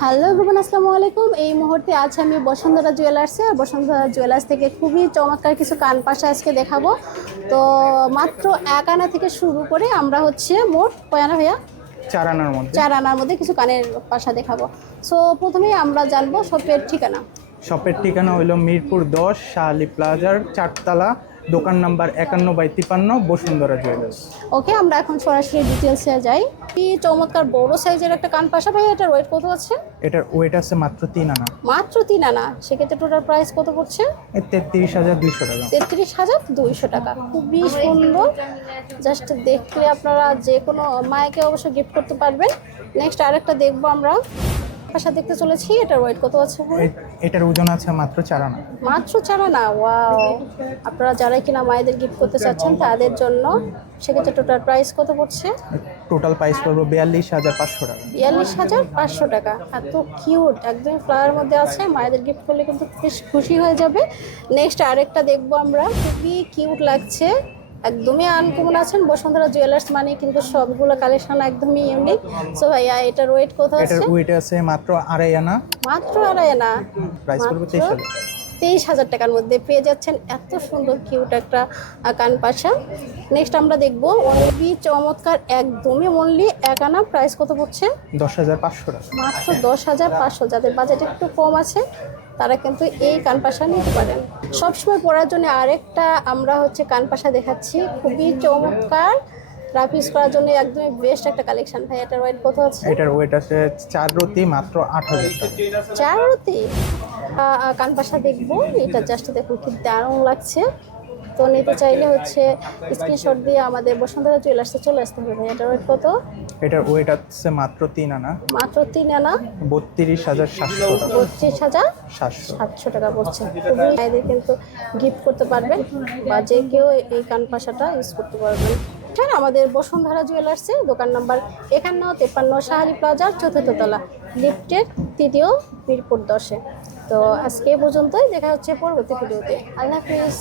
Hello everyone আসসালামু আলাইকুম। এই মুহূর্তে আছে আমি বসুন্ধরা জুয়েলার্সে আর বসুন্ধরা জুয়েলার্স থেকে খুবই চমৎকার কিছু কান পাশা আজকে দেখাবো। তো মাত্র এক আনা থেকে শুরু করে আমরা হচ্ছে মোট কয় আনা ভাইয়া? চার আনার মধ্যে। চার আনার মধ্যে কিছু কানের পাশা দেখাবো। সো প্রথমেই আমরা জানব শপের ঠিকানা। শপের ঠিকানা হইল মিরপুর দশ শাহালি প্লাজার চারতলা দোকান নাম্বার একান্ন বাই তিপান্ন বসুন্ধরা জুয়েলার্স। ওকে আমরা এখন সরাসরি ডিটেলসে যাই। কি চমৎকার বড় সাইজের একটা কান পাশা ভাইয়া এটার ওয়েট কত আছে এটার ওয়েট আছে মাত্র তিন আনা। মাত্র তিন আনা। সেক্ষেত্রে টোটাল প্রাইস কত পড়ছে? তেত্রিশ হাজার দুইশো টাকা। তেত্রিশ হাজার দুইশো টাকা। খুবই সুন্দর। জাস্ট দেখলে আপনারা যে কোনো মায়েকে অবশ্যই গিফট করতে পারবেন। নেক্সট আরেকটা দেখব আমরা। পাশা দেখতে চলেছি এটার ওয়েট কত আছে এটার ওজন আছে মাত্র চার আনা। মাত্র চারা না ওয়াও আপনারা যারা কিনা মায়েদের গিফট করতে চাচ্ছেন তাদের জন্য সেক্ষেত্রে টোটাল প্রাইস কত পড়ছে? টোটাল প্রাইস পড়বে বিয়াল্লিশ হাজার পাঁচশো টাকা। বিয়াল্লিশ হাজার পাঁচশো টাকা। এত কিউট একদম ফ্লাওয়ার মধ্যে আছে মায়েদের গিফট করলে কিন্তু বেশ খুশি হয়ে যাবে। নেক্সট আরেকটা দেখব আমরা খুবই কিউট লাগছে। একদমই আনকমন আছেন। বসুন্ধরা জুয়েলার্স মানে কিন্তু সবগুলো কালেকশন একদমই ইউনিক সো ভাইয়া এটার ওয়েট কত এটার ওয়েট আছে মাত্র আড়াই আনা। মাত্র আড়াই আনা। প্রাইস পড়বে তেইশ হাজার তেইশ হাজার টাকার মধ্যে পেয়ে যাচ্ছেন। এত সুন্দর কিউট একটা আহ, কান পাশা। নেক্সট আমরা দেখব অনেকই চমৎকার একদমই অনলি এক আনা। প্রাইস কত পড়ছে? দশ হাজার পাঁচশো টাকা। মাত্র দশ হাজার পাঁচশো। যাদের বাজেট একটু কম আছে তারা কিন্তু এই কানপাশা নিতে পারেন। সবসময় পরার জন্য আরেকটা আমরা হচ্ছে কানপাশা দেখাচ্ছি। খুবই চমৎকার। রাফিস করার জন্য একদমই বেস্ট একটা কালেকশন ভাই এটার ওয়েট কত আছে? এটার ওয়েট আছে চার রতি মাত্র আট হাজার চার রতি? কানপাশা দেখব। এটা জাস্ট দেখুন কি দারুণ লাগছে। তো নিতে চাইলে হচ্ছে স্ক্রিনশট দিয়ে আমাদের বসুন্ধরা জুয়েলার্সে চলে আসতে হবে। ভাই এটার ওয়েট কত? এটার ওয়েট আছে মাত্র তিন আনা। মাত্র তিন আনা? বত্রিশ হাজার সাতশো টাকা। বত্রিশ হাজার সাতশো সাতশো টাকা পড়ছে। খুবই মায়েদের কিন্তু গিফট করতে পারবেন বা যে কেউ এই কান পাশাটা ইউজ করতে পারবেন। স্যার আমাদের বসুন্ধরা জুয়েলার্সে দোকান নাম্বার একান্ন তেপান্ন শাহালি প্লাজার চতুর্থ তলা লিফটের তৃতীয় মিরপুর দশে। তো আজকে পর্যন্তই। দেখা হচ্ছে পরবর্তী ভিডিওতে। আল্লাহ হাফিজ।